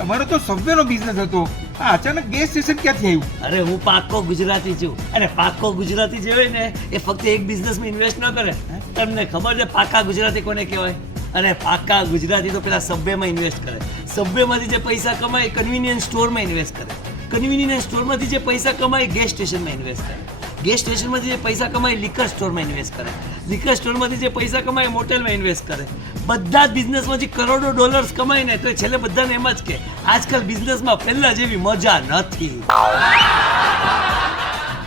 તમારો તો સબવેનો બિઝનેસ હતો, આ અચાનક ગેસ સ્ટેશન ક્યાંથી આવ્યું? અરે હું પાક્કો ગુજરાતી છું, અને પાક્કો ગુજરાતી જે હોય ને એ ફક્ત એક બિઝનેસમાં ઇન્વેસ્ટ ન કરે. તમને ખબર છે પાક્કા ગુજરાતી કોને કહેવાય? અને પાક્કા ગુજરાતી તો પેલા સબવેમાં ઇન્વેસ્ટ કરે. સબવેમાંથી જે પૈસા કમાય કન્વિનિયન્સ સ્ટોરમાં ઇન્વેસ્ટ કરે. કન્વિનિયન્સ સ્ટોરમાંથી જે પૈસા કમાય ગેસ સ્ટેશનમાં ઇન્વેસ્ટ કરે. ગેસ સ્ટેશનમાંથી જે પૈસા કમાય લિકર સ્ટોરમાં ઇન્વેસ્ટ કરે. લિકર સ્ટોરમાંથી જે પૈસા કમાય મોટેલમાં ઇન્વેસ્ટ કરે. બધા જ બિઝનેસમાંથી કરોડો ડોલર્સ કમાય ને તો છેલ્લે બધાને એમ જ કે આજકાલ બિઝનેસમાં પહેલા જેવી મજા નથી.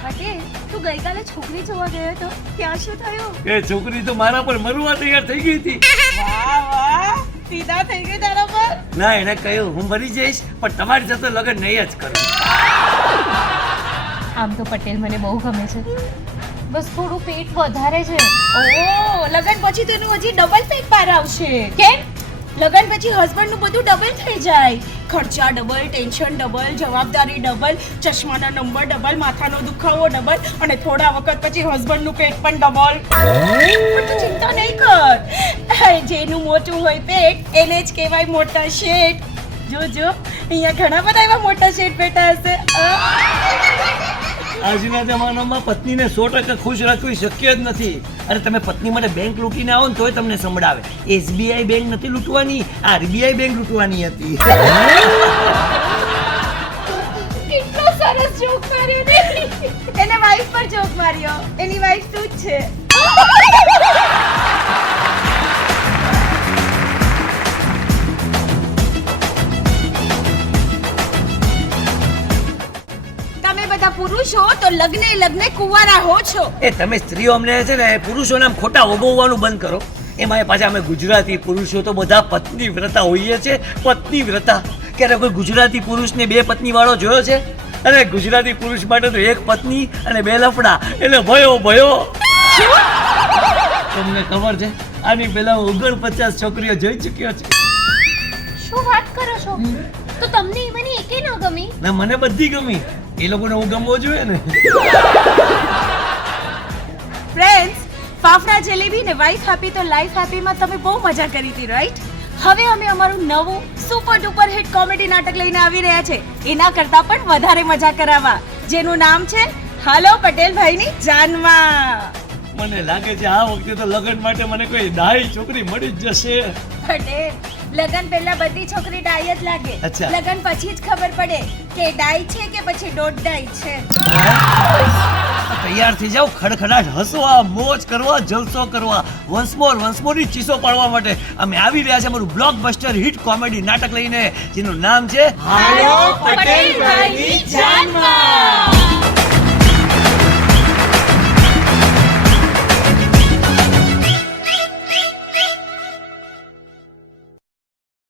પટેલ, તું ગઈકાલે છોકરી જોવા ગયો હતો, ત્યાં શું થયું? એ છોકરી તો મારા પર મરવા તૈયાર થઈ ગઈ હતી. વાહ વાહ, સીધા થઈ ગઈ તારા પર. ના, એને કહ્યું હું મરી જઈશ પણ તમારી સાથે લગ્ન નહીં જ કરું. આમ તો પટેલ મને બહુ ગમે છે, બસ થોડું પેટ વધારે છે. ઓહ, લગન પછી તો એનું હજી ડબલ પેટ બહાર આવશે. કેમ? લગન પછી હસબન્ડનું બધું ડબલ થઈ જાય. ખર્ચા ડબલ, ટેન્શન ડબલ, જવાબદારી ડબલ, ચશ્માના નંબર ડબલ, માથાનો દુખાવો ડબલ, અને થોડા વખત પછી હસબન્ડનું પેટ પણ ડબલ. પણ તું ચિંતા નહીં કર, જેનું મોટું હોય પેટ એને જ કહેવાય મોટા શેઠ. જો અહીંયા ઘણા બધા એવા મોટા શેઠ બેઠા હશે. આજના જમાનામાં પત્નીને 100% ખુશ રાખવી શક્ય જ નથી. અરે તમે પત્ની માટે બેંક લૂંટીને આવો ને તોય તમને સંભળાવે SBI બેંક નથી લૂંટવાની, RBI બેંક લૂંટવાની હતી. કેટલો સરસ જોક માર્યો ને. એને વાઈફ પર જોક માર્યો. એની વાઈફ તું જ છે. તમે બધા પુરુષો તો લગ્ને કુંવારા હો છો. એ તમે સ્ત્રીઓ અમને છે ને પુરુષોને આમ ખોટા ઓગવવાનું બંધ કરો. એમાં પાછા અમે ગુજરાતી પુરુષો તો બધા પત્ની વ્રતા હોઈએ છે. પત્ની વ્રતા ક્યારે કોઈ ગુજરાતી પુરુષને 2 પત્ની વાળો જોયો છે? અરે ગુજરાતી પુરુષ માટે તો 1 પત્ની અને 2 લફડા એટલે ભયો. તમને ખબર છે આની પહેલા હું 49 છોકરીઓ જોઈ ચૂક્યો છું. શું વાત કરો છો? તો તમને એમાંની એકે ન ગમી? ના, મને બધી ગમી. એ લોકોને હું ગમવો જોઈએ ને. ફ્રેન્ડ્સ, ફાફડા જલેબી ને વાઈફ હેપી તો લાઈફ હેપીમાં તમે બહુ મજા કરી હતી, રાઈટ? હવે અમે અમારું નવું સુપર ડુપર હિટ કોમેડી નાટક લઈને આવી રહ્યા છે, એના કરતાં પણ વધારે મજા કરાવવા, જેનું નામ છે હાલો પટેલભાઈની જાનમાં. મને લાગે છે આ વખતે તો લગ્ન માટે મને કોઈ ડાઈ છોકરી મળી જ જશે. પટેલ, લગન પહેલા બધી છોકરી ડાઈ જ લાગે. અચ્છા. લગન પછી જ ખબર પડે કે ડાઈ છે કે પછી દોઢ ડાઈ છે. તૈયાર થઈ જાવ, ખડખડાટ હસવા, મોજ કરવા, જલસો કરવા, વન્સ મોર ની ચીસો પાડવા માટે અમે આવી રહ્યા છે અમારું બ્લોકબસ્ટર હિટ કોમેડી નાટક લઈને, જેનું નામ છે હાલો પટેલભાઈની જાનમાં.